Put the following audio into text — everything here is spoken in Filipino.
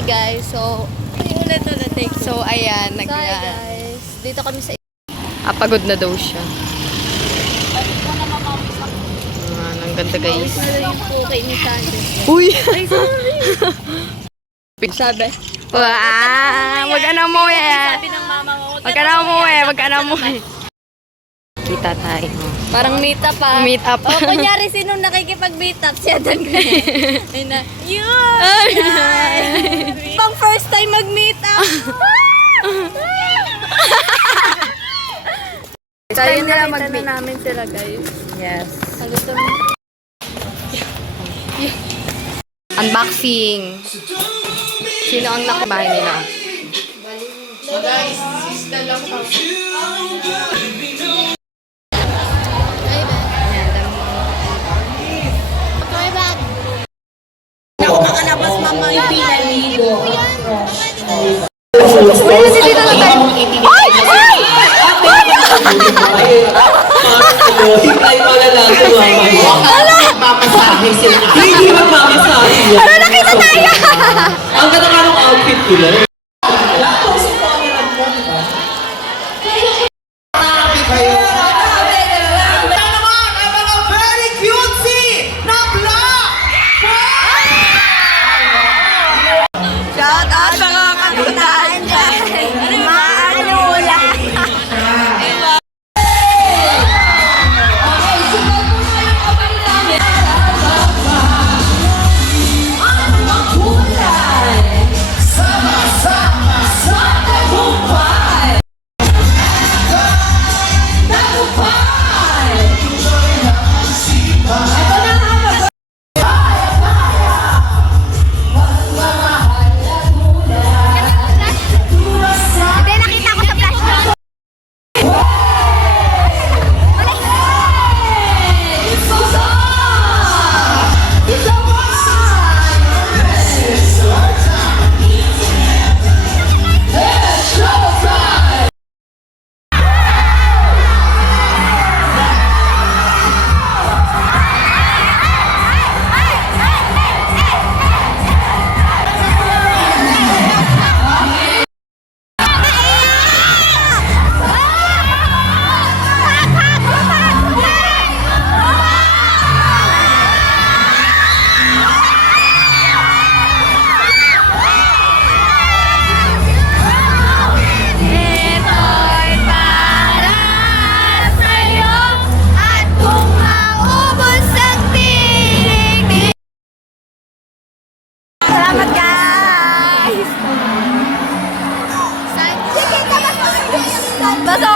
Hi guys, so ayan, hi guys. Dito kami sa pagod na daw siya. Ang ganda guys. na lang yung puki ni Sandra. Uy! Ay, sorry. Sabi. Wag ka na mo Sabi ng mama mo, Wag ka na mo wag ka na mo Kita tayo. parang meet up ah. Meet up. O, kunyari, sinong nakikipag-meet up? Siya doon ko Ayun na, yun! Pang first time mag-meet up! Kaya nila nakita na namin sila, guys. Yes. Gusto mo? Unboxing. Sino ang nakabahay nila? Nakalabas mama yung pinaligo. Uy, nandito na tayo. Ay! Ay! Hintay pala lang sa mama. Mamasahe sila. Hindi magmamasahe yan. Ano, nakita tayo! Ang ganda nga ng outfit ko lang. Shout out sa mga kapitaan dyan. Maano wala. Hindi, nakita ko sa flash. Ito'y para sa'yo at kung maubos ang tinig. Salamat guys! Sige, tapos mo. Baso